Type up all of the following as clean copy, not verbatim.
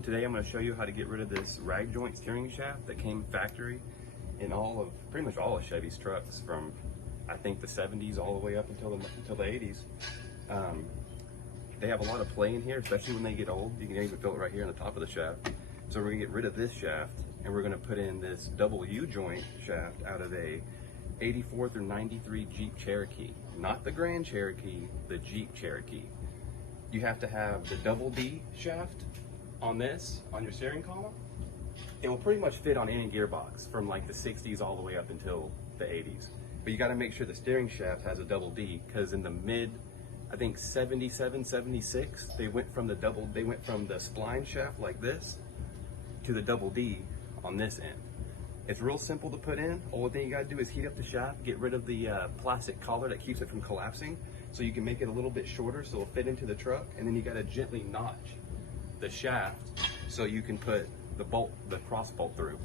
and today I'm going to show you how to get rid of this rag joint steering shaft that came factory in pretty much all of Chevy's trucks from I think the 70s all the way up until the 80s. They have a lot of play in here, especially when they get old. You can even feel it right here on the top of the shaft. So we're going to get rid of this shaft and we're going to put in this double U-joint shaft out of a 84 through 93 Jeep Cherokee. Not the Grand Cherokee, the Jeep Cherokee. You have to have the double D shaft on your steering column. It will pretty much fit on any gearbox from like the 60s all the way up until the 80s. But you got to make sure the steering shaft has a double D, because in the mid, I think 77, 76, they went from the spline shaft like this to the double D on this end. It's real simple to put in. Only thing you got to do is heat up the shaft, get rid of the plastic collar that keeps it from collapsing, so you can make it a little bit shorter so it'll fit into the truck, and then you got to gently notch the shaft so you can put the cross bolt through.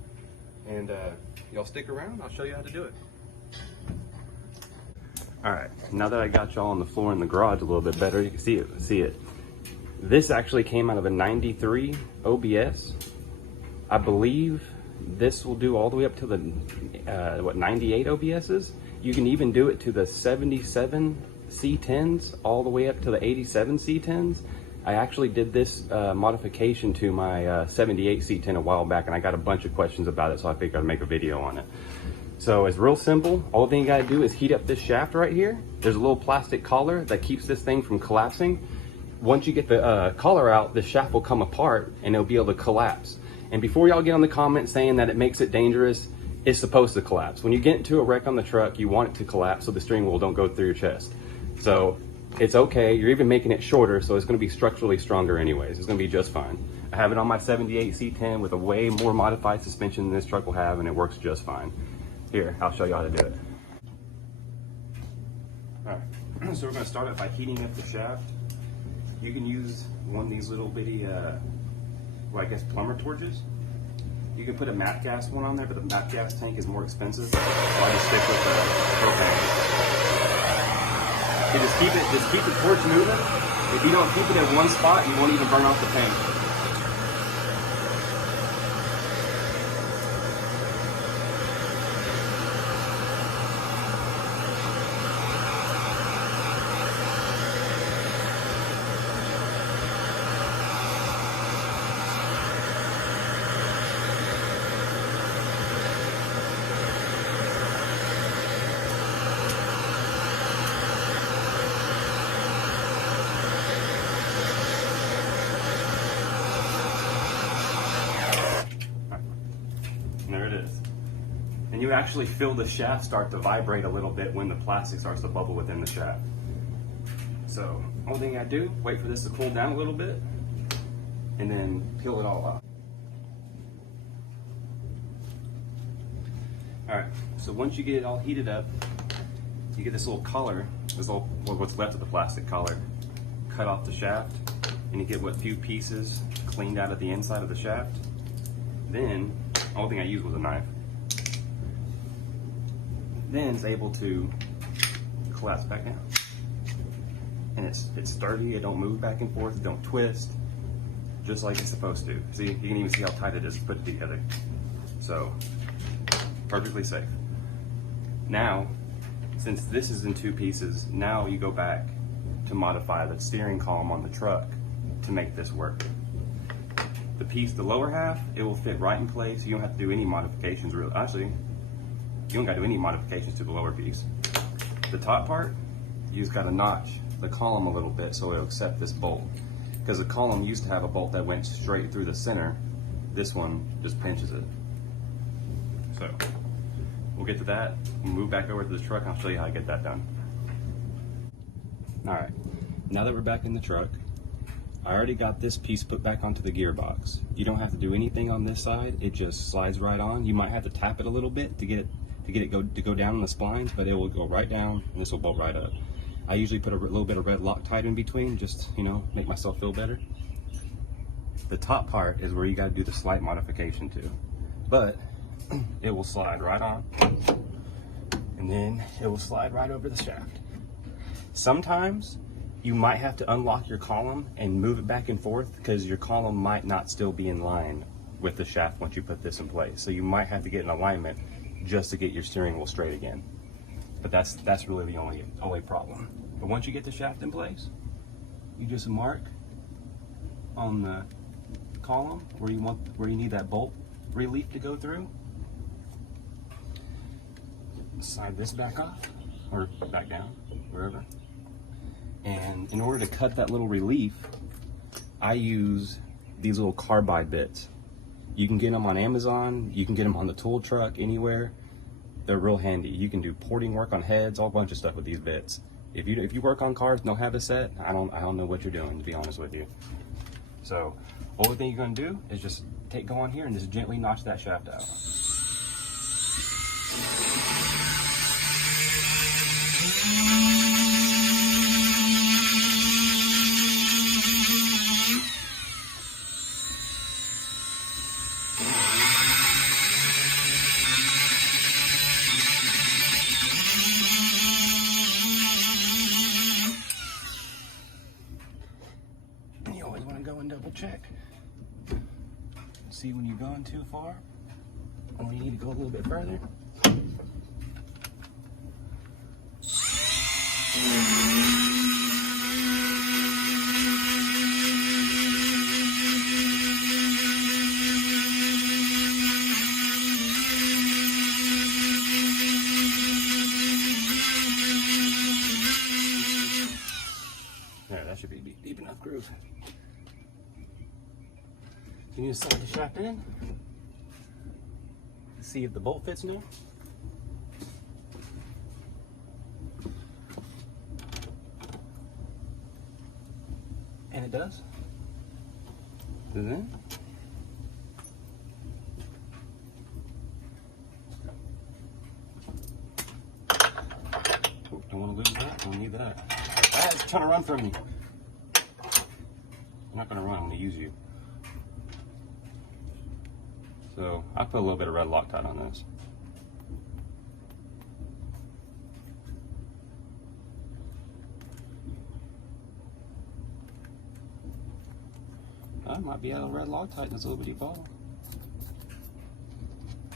And y'all stick around, I'll show you how to do it. All right, now that I got y'all on the floor in the garage a little bit better, you can see it. This actually came out of a 93 OBS. I believe this will do all the way up to the 98 OBSs. You can even do it to the 77 C10s all the way up to the 87 C10s. I actually did this modification to my 78 C10 a while back, and I got a bunch of questions about it, so I figured I'd make a video on it. So it's real simple. All thing you gotta do is heat up this shaft right here. There's a little plastic collar that keeps this thing from collapsing. Once you get the collar out, the shaft will come apart and it'll be able to collapse. And before y'all get on the comments saying that it makes it dangerous, it's supposed to collapse. When you get into a wreck on the truck, you want it to collapse so the steering wheel don't go through your chest. So it's okay. You're even making it shorter, so it's gonna be structurally stronger anyways. It's gonna be just fine. I have it on my 78 C10 with a way more modified suspension than this truck will have, and it works just fine. Here, I'll show you how to do it. All right, so we're gonna start it by heating up the shaft. You can use one of these little bitty, plumber torches. You can put a MAP gas one on there, but the MAP gas tank is more expensive. So I just stick with the propane. Okay, just keep the torch moving. If you don't keep it at one spot, you won't even burn off the paint. And there it is. And you actually feel the shaft start to vibrate a little bit when the plastic starts to bubble within the shaft. So, only thing I do, wait for this to cool down a little bit, and then peel it all off. All right, so once you get it all heated up, you get this little collar, what's left of the plastic collar, cut off the shaft, and you get what few pieces cleaned out of the inside of the shaft. Then, the only thing I used was a knife. Then it's able to collapse back down. And it's sturdy, it don't move back and forth, it don't twist, just like it's supposed to. See, you can even see how tight it is put together. So, perfectly safe. Now, since this is in two pieces, now you go back to modify the steering column on the truck to make this work. The lower half, it will fit right in place. You don't have to do any modifications really. Actually, you don't gotta do any modifications to the lower piece. The top part, you just gotta notch the column a little bit so it'll accept this bolt. Because the column used to have a bolt that went straight through the center. This one just pinches it. So, we'll get to that. We'll move back over to the truck and I'll show you how to get that done. All right, now that we're back in the truck, I already got this piece put back onto the gearbox. You don't have to do anything on this side. It just slides right on. You might have to tap it a little bit to get it to go down on the splines, but it will go right down and this will bolt right up. I usually put a little bit of red Loctite in between, just, make myself feel better. The top part is where you got to do the slight modification to, but it will slide right on, and then it will slide right over the shaft. Sometimes You might have to unlock your column and move it back and forth because your column might not still be in line with the shaft once you put this in place. So you might have to get in alignment just to get your steering wheel straight again. But that's really the only problem. But once you get the shaft in place, you just mark on the column where you need that bolt relief to go through. Slide this back off or back down, wherever. And in order to cut that little relief, I use these little carbide bits. You can get them on Amazon, you can get them on the tool truck, anywhere. They're real handy. You can do porting work on heads, all bunch of stuff with these bits. If you work on cars and don't have a set, I don't know what you're doing, to be honest with you. So, only thing you're gonna do is just go on here and just gently notch that shaft out. You always want to go and double check. See when you're going too far, or you need to go a little bit further. There, that should be a deep enough groove. You need to slide the shaft in, see if the bolt fits now. And it does. Does it? Oh, don't want to lose that. Don't need that. Ah, it's trying to run from me. I'm not going to run. I'm going to use you. So I put a little bit of red Loctite on this. I might be out of red Loctite in this little bitty bottle.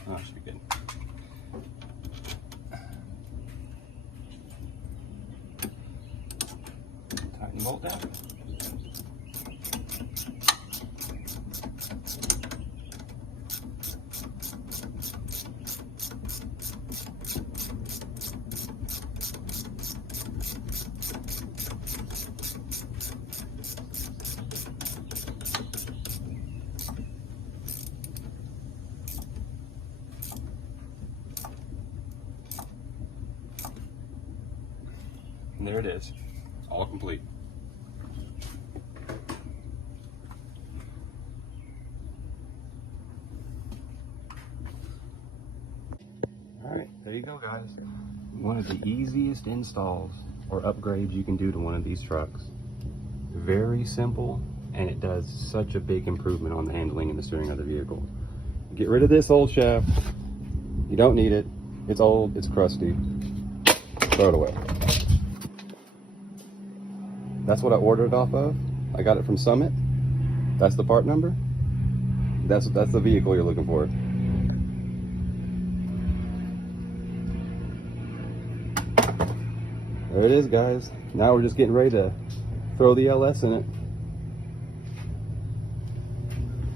Oh, that should be good. Tighten bolt down. And there it is, all complete. All right, there you go, guys. One of the easiest installs or upgrades you can do to one of these trucks. Very simple, and it does such a big improvement on the handling and the steering of the vehicle. Get rid of this old shaft. You don't need it. It's old, it's crusty. Throw it away. That's what I ordered it off of. I got it from Summit. That's the part number. That's the vehicle you're looking for. There it is, guys. Now we're just getting ready to throw the LS in it.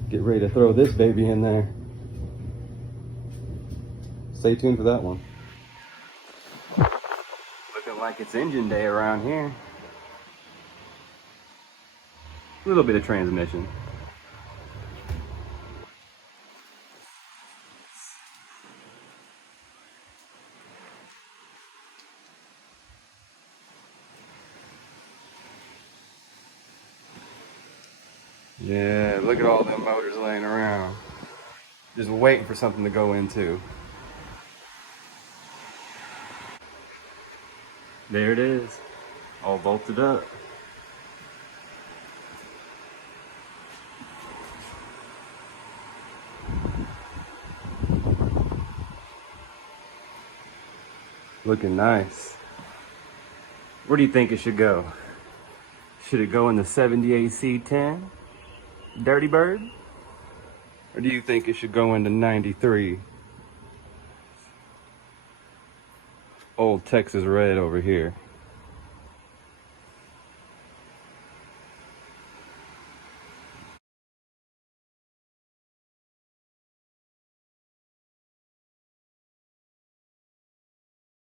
Get ready to throw this baby in there. Stay tuned for that one. Looking like it's engine day around here. A little bit of transmission. Yeah, look at all them motors laying around. Just waiting for something to go into. There it is, all bolted up. Looking nice. Where do you think it should go? Should it go in the 78 C10 Dirty Bird? Or do you think it should go into 93 Old Texas Red over here?